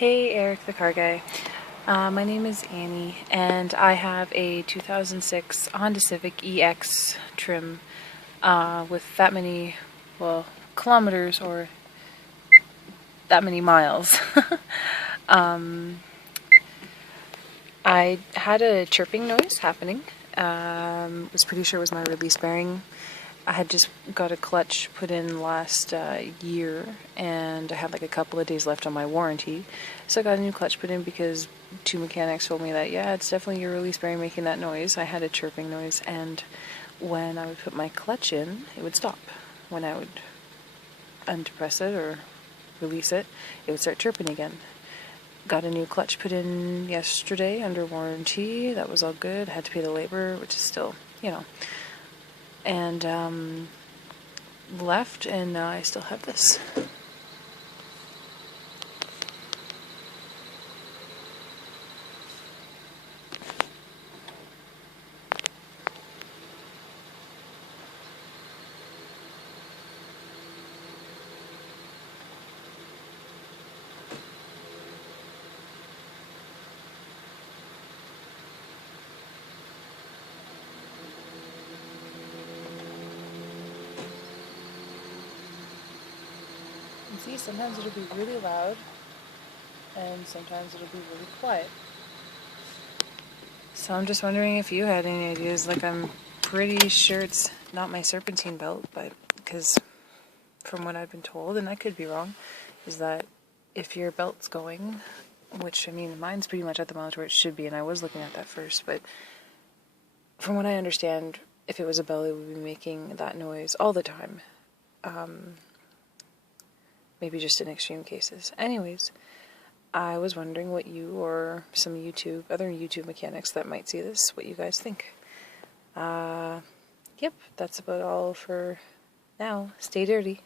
Hey Eric the car guy. My name is Annie and I have a 2006 Honda Civic EX trim with that many, well, kilometers or that many miles. I had a chirping noise happening. Was pretty sure it was my release bearing. I had just got a clutch put in last year, and I had like a couple of days left on my warranty. So I got a new clutch put in because two mechanics told me that, yeah, it's definitely your release bearing making that noise. I had a chirping noise, and when I would put my clutch in, it would stop. When I would undepress it or release it, it would start chirping again. Got a new clutch put in yesterday under warranty. That was all good. I had to pay the labor, which is still, and left, and I still have this. And see, sometimes it'll be really loud, and sometimes it'll be really quiet. So I'm just wondering if you had any ideas. Like, I'm pretty sure it's not my serpentine belt, but because from what I've been told, and I could be wrong, is that if your belt's going, which, I mean, mine's pretty much at the mileage where it should be, and I was looking at that first, but from what I understand, if it was a belt, it would be making that noise all the time. Maybe just in extreme cases. Anyways, I was wondering what you or some other YouTube mechanics that might see this, what you guys think. Yep, that's about all for now. Stay dirty.